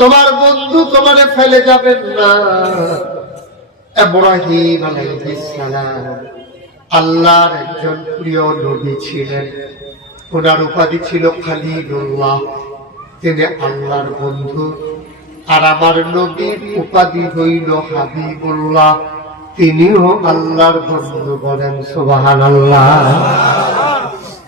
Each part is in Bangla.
তোমার বন্ধু তোমারে ফেলে যাবেন না। ইব্রাহিম আলাইহিস সালাম আল্লাহর একজন প্রিয় নবী ছিলেন। ওনার উপাধি ছিল খালিলুল্লাহ। তিনি আল্লাহর বন্ধু। আর আমার নবীর উপাধি হইল হাবিবুল্লাহ। তিনিও আল্লাহর বন্ধু বলেন সুবাহান আল্লাহ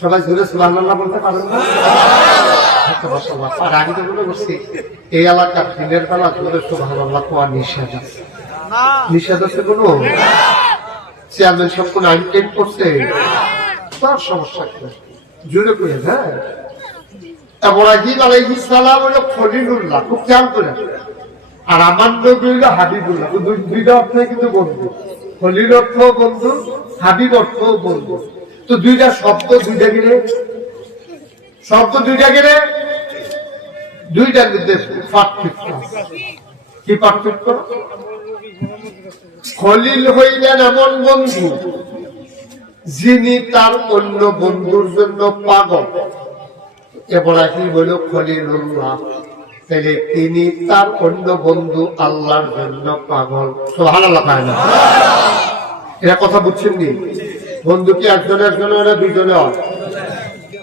সবাই জোরে সুবাহান আল্লাহ বলতে পারেন না? মাশাআল্লাহ। আর হ্যাঁ? খুব আর আমার হাবিবুল্লাহ দুই- দুইটা অর্থ কিন্তু বন্ধু। খলিল অর্থ বন্ধু, হাবিব অর্থ বন্ধু। তো দুইটা শব্দ দুইটা গেলে শব্দ দুইটা গেলে দুইটার মধ্যে পার্থক্য। কি পার্থক্য? খলিল হইলেন এমন বন্ধু যিনি তার অন্য বন্ধুর জন্য পাগল। এব্রাহিম হল খলিলুল্লাহ। তাহলে তিনি তার অন্য বন্ধু আল্লাহর জন্য পাগল। সোহান আল্লাহ পায় না? এরা কথা বুঝছেন নি? বন্ধু কি একজন একজন দুইজনে হয়?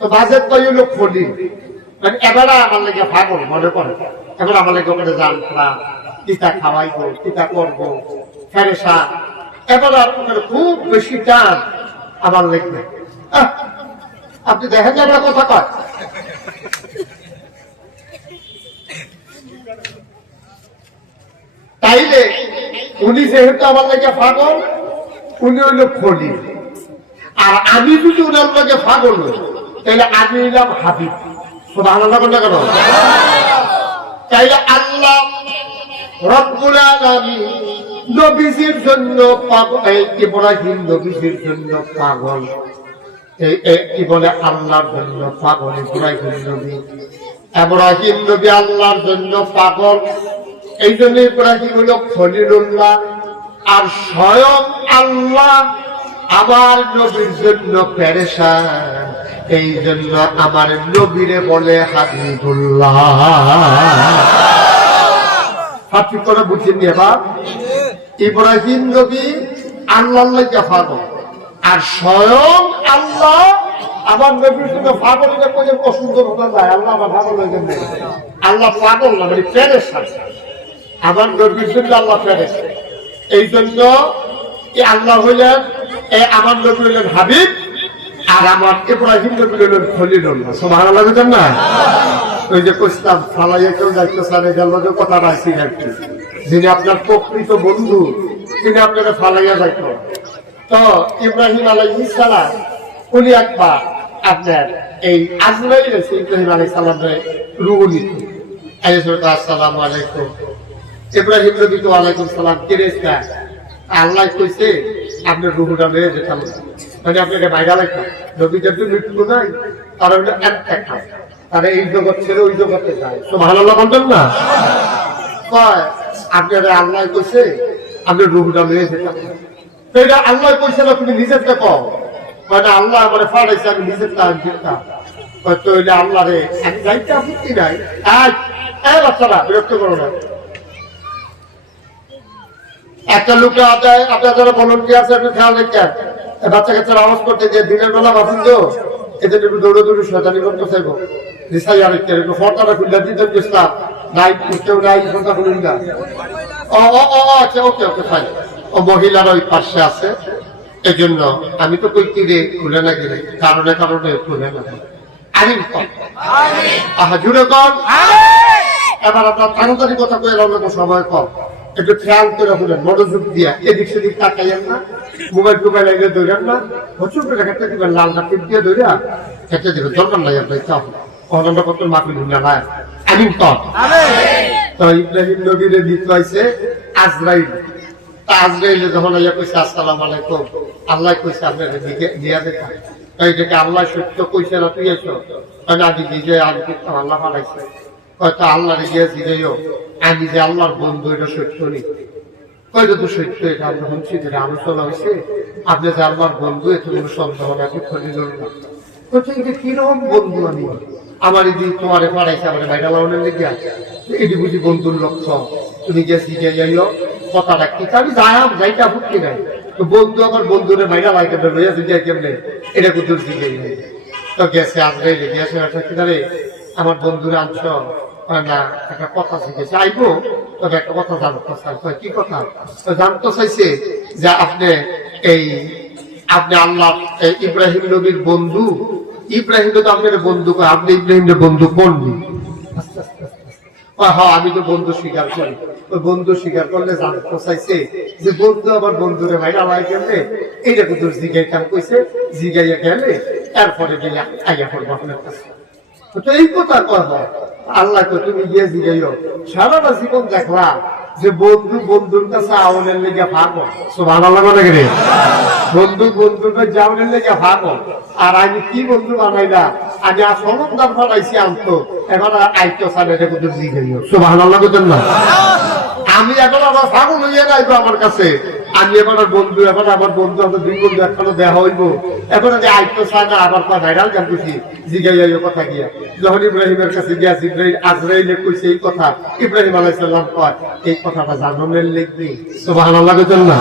তো মাঝের কই হলো খলি মানে এবারে আমার লেগে ভাগল মনে করে। এবার আমার লেগে ওখানে জান খোলা পিতা খাওয়াইবো পিতা করব ফেরেসা এবার ওখানে খুব বেশি টান আমার লেগে। আপনি দেখেন যে একটা কথা কয়। তাইলে উনি যেহেতু আমার লেগে পাগল উনি হইল খলি আর আমি যদি ওনার লগে পাগল হই, তাহলে আমি হইলাম কেন? তাইলে আল্লাহ রব্বুল আলামিন নবীজির জন্য পাগল, এই নবীজির জন্য পাগল। কি বলে? আল্লাহর জন্য পাগল, ইব্রাহিম নবী। নবী আল্লাহর জন্য পাগল। এই জন্য ইব্রাহিম হলো খলিলুল্লাহ। আর স্বয়ং আল্লাহ আমার নবীর জন্য পেরেশান। এই জন্য আমার নবীরে বলে হাবিবুল্লাহ। হাতি করে বুঝিনি এবার ইব্রাহিম নবী আল্লাহ পাগল আর স্বয়ং আল্লাহ আমার নবীর পাগল এটা কোনো অসুন্দর হতে যায়। আল্লাহ আমার পাগল হয়ে যাবে। আল্লাহ পাগল না মানে পেরেশান আমার নবীর জন্য আল্লাহ পেরেছে এই জন্য আল্লাহ হইলেন আমার নবী হইলেন হাবিব। আর আমার ইব্রাহিম নবী হইলেন খলিলুল্লাহ সুবহান আল্লাহ বুঝেন না? ওই যে কইতাম ফালাইয়া কেউ দায়িত্ব সারে গেল যে কথা রাখছি যিনি আপনার প্রকৃত বন্ধু তিনি আপনাকে ফালাইয়া যাইত। তো ইব্রাহিম আলাইহিস সালাম উনি একবার আপনার এই আজরাইল এসে ইব্রাহিম আলাইহিস সালামের রুহ নিত। আসসালামু আলাইকুম। ইব্রাহিম নবী তো আলাইকুম সালাম কিরেস্তা আল্লাহ কইছে আপনার রুহুটা লয়ে যেতাম মানে আপনাকে বাইরে তো মৃত্যু নাই তারা হলো এক তারা এই জগৎ ছেড়ে ওই জগতে যায়। তো ভালো বলবেন না? কয় আপনারা আল্লাহ যেতাম এটা আল্লাহ না, তুমি নিজের দেখো মানে আল্লাহ আমার ফাড়াইছে, আমি নিজের তা দিতাম তো আমি যাইতে আপত্তি নাই। আজ এই বাচ্চারা, বিরক্ত করো না। একটা লোকে আপনার যারা ভলন্টিয়ার আছে একটু খেয়াল রাখছেন বাচ্চা আওয়াজ করতে যে দিনের বেলা ভাবুন তো এদের একটু দৌড়ে দৌড়ে শয়তানি করতে চাইব। আর একটু একটু ফটাটা খুললে দিতে চেষ্টা নাই কেউ নাই বলুন না। ও ও ও আচ্ছা ওকে ওকে ফাইন ও মহিলারা ওই পাশে আছে এই জন্য আমি তো কই তীরে খুলে না গেলে কারণে কারণে খুলে না আরিম কম। আহা জুড়ে কম। এবার আপনার তাড়াতাড়ি কথা কয়ে রাখলে সময় কম। একটু খেয়াল করে মনোযোগ দিয়া, এদিক সেদিক তাকাইয়েন না, মোবাইল টোবাইল আগে ধরেন না, প্রচুর করে লাল কাপড় দিয়ে ধরিয়া খেতে দিবেন দরকার নাই আপনার চাপ অনন্ত কত মাপি ধুনা নাই। আমি কর তো ইব্রাহিম নবীর দিত হয়েছে আজরাইল আজরাইলে যখন ইয়া কইছে, আসসালাম আলাইকুম, আল্লাহ কইছে, আপনার দিকে এটাকে আল্লাহ সত্য কইছে না তুই এসো। কারণ আগে আল্লাহ পালাইছে হয়তো আল্লাহ গিয়ে দিলেও আমি যে আল্লাহর বন্ধু, এটা সত্য নেই কয়টা তো সত্য, এটা আমরা শুনছি হয়েছে। আপনি যে আল্লাহর বন্ধু, এত কোনো সন্দেহ না। না কীরকম বন্ধু আমি? আমার এই দিন তোমারে পাড়াইছে আমার লাউনের লেগে? এটি বুঝি বন্ধুর লক্ষ্য তুমি গেছি যে যাইও কথাটা কি? তা আমি যাই যাইতে আপত্তি নাই। তো বন্ধু আমার বন্ধুরে বাইরে লাইকে লইয়া যাই কেমনে? এটা কুতুর দিকে তো গেছে আজকে গেছে কি আমার বন্ধুরা আনছ। একটা কথা তবে একটা কথা জানতে চাই। কি কথা? জানতে চাইছে যে আপনি এই, আপনি আল্লাহ ইব্রাহিম নবীর বন্ধু। ইব্রাহিম তো আপনার বন্ধু আপনি বন্ধু হ্যাঁ আমি তো বন্ধু স্বীকার করি। ওই বন্ধু স্বীকার করলে জানতে চাইছে যে বন্ধু আবার বন্ধুরে ভাই আলাই কেমনে এইটা কিন্তু জিগাই কাম কইছে, জিগাইয়া গেলে তারপরে গেলে আইয়া করব আপনার কাছে। তো এই কথা কহ আল্লাহ তো তুমি গিয়ে জিগাইও। সারাটা জীবন দেখলা যে বন্ধু বন্ধুর কাছে আউনের লেগে ভাগো সোভান আল্লাহ বন্ধু বন্ধুর কাছে যাওনের লেগে ভাগো আর আমি কি বন্ধু বানাইলা? আগে আর সমন্দার বানাইছি আনতো এখন আর আইতো সালে এটা কিন্তু জিগাইও। সোভান আল্লাহ না। আমি এখন আমার ফাগুন হইয়া যাইবো আমার কাছে। আমি এখন আর বন্ধু, এখন আমার বন্ধু আমার দুই বন্ধু এখনও দেখা হইব। এখন আমি আইতো চাই না, আবার পা ভাইরাল গান করছি জিগাই কথা গিয়া। যখন ইব্রাহিমের কাছে গিয়া ইব্রাহিম আজরাইলে কইছে এই কথা, ইব্রাহিম আলাইসাল্লাম কয়, এই কথাটা জাননের লিখবি তো ভালো লাগতেন না।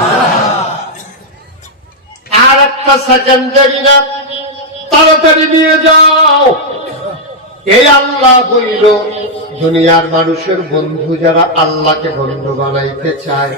আর একটা সেকেন্ড দেরি না, তাড়াতাড়ি নিয়ে যাও। এই আল্লাহ বইল, দুনিয়ার মানুষের বন্ধু যারা আল্লাহকে বন্ধু বানাইতে চায়